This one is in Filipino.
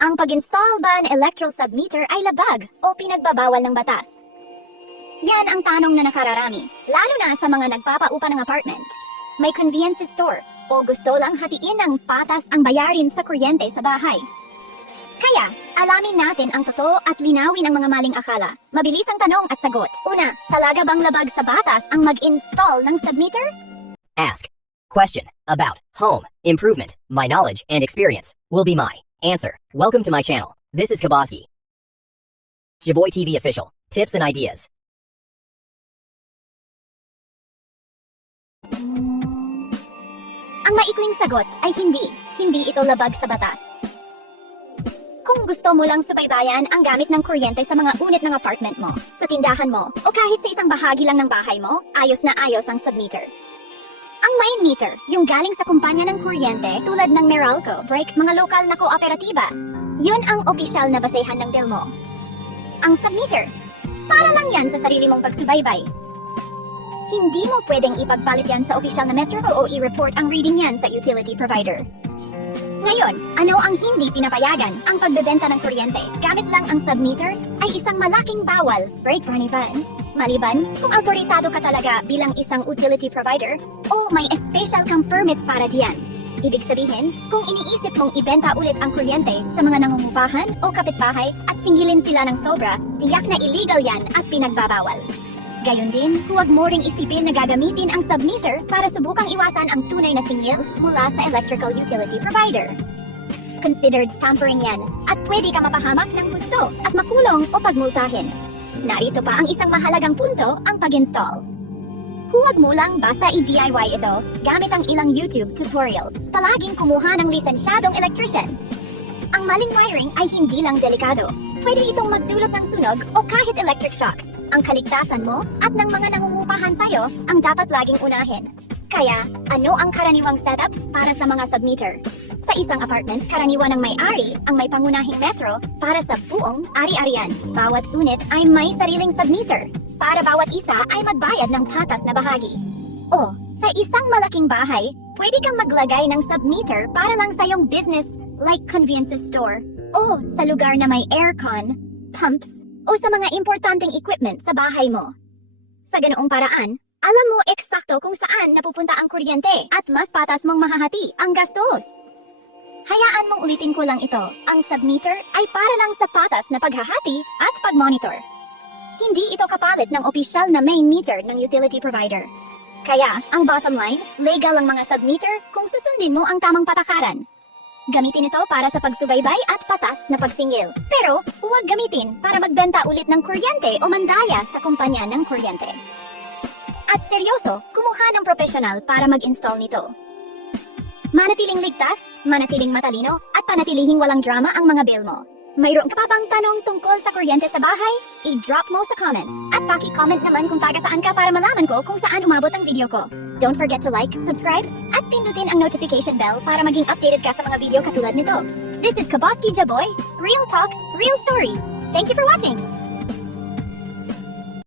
Ang pag-install ba ng electrical submeter ay labag o pinagbabawal ng batas? Yan ang tanong na nakararami, lalo na sa mga nagpapaupa ng apartment. May convenience store o gusto lang hatiin ng patas ang bayarin sa kuryente sa bahay. Kaya, alamin natin ang totoo at linawin ang mga maling akala. Mabilis ang tanong at sagot. Una, talaga bang labag sa batas ang mag-install ng submeter? Ask. Question. About. Home. Improvement. My knowledge and experience will be my answer. Welcome to my channel. This is Kaboski. Jaboy TV official. Tips and ideas. Ang maikling sagot ay hindi. Hindi ito labag sa batas. Kung gusto mo lang subaybayan ang gamit ng kuryente sa mga unit ng apartment mo, sa tindahan mo, o kahit sa isang bahagi lang ng bahay mo, ayos na ayos ang submeter. Main meter, yung galing sa kumpanya ng kuryente tulad ng Meralco, Break, mga lokal na kooperatiba, yun ang opisyal na basehan ng bill mo. Ang submeter, para lang yan sa sarili mong pagsubaybay. Hindi mo pwedeng ipagpalit yan sa opisyal na metro o i-report ang reading yan sa utility provider. Ngayon, ano ang hindi pinapayagan? Ang pagbebenta ng kuryente gamit lang ang submeter ay isang malaking bawal, break Van. Maliban, kung autorisado ka talaga bilang isang utility provider o may special kang permit para diyan. Ibig sabihin, kung iniisip mong ibenta ulit ang kuryente sa mga nangungupahan o kapitbahay at singilin sila ng sobra, tiyak na illegal yan at pinagbabawal. Gayon din, huwag mo ring isipin na gagamitin ang submeter para subukang iwasan ang tunay na singil mula sa electrical utility provider. Considered tampering yan at pwede ka mapahamak ng gusto at makulong o pagmultahin. Narito pa ang isang mahalagang punto, ang pag-install. Huwag mo lang basta i-DIY ito gamit ang ilang YouTube tutorials. Palaging kumuha ng lisensyadong electrician. Ang maling wiring ay hindi lang delikado. Pwede itong magdulot ng sunog o kahit electric shock. Ang kaligtasan mo at ng mga nangungupahan sa'yo ang dapat laging unahin. Kaya, ano ang karaniwang setup para sa mga submeter? Sa isang apartment, karaniwan ng may-ari ang may pangunahing metro para sa buong ari-arian. Bawat unit ay may sariling submeter para bawat isa ay magbayad ng patas na bahagi. O, sa isang malaking bahay, pwede kang maglagay ng submeter para lang sa iyong business like convenience store o sa lugar na may aircon, pumps, o sa mga importanteng equipment sa bahay mo. Sa ganoong paraan, alam mo eksakto kung saan napupunta ang kuryente at mas patas mong mahahati ang gastos. Hayaan mong ulitin ko lang ito. Ang submeter ay para lang sa patas na paghahati at pagmonitor. Hindi ito kapalit ng opisyal na main meter ng utility provider. Kaya, ang bottom line, legal ang mga submeter kung susundin mo ang tamang patakaran. Gamitin ito para sa pagsubaybay at patas na pagsingil. Pero, huwag gamitin para magbenta ulit ng kuryente o mandaya sa kumpanya ng kuryente. At seryoso, kumuha ng profesional para mag-install nito. Manatiling ligtas, manatiling matalino, at panatilihing walang drama ang mga bill mo. Mayroon ka pa bang tanong tungkol sa kuryente sa bahay? I-drop mo sa comments. At paki-comment naman kung taga saan ka para malaman ko kung saan umabot ang video ko. Don't forget to like, subscribe, at pindutin ang notification bell para maging updated ka sa mga video katulad nito. This is Kaboski Jaboy, Real Talk, Real Stories. Thank you for watching!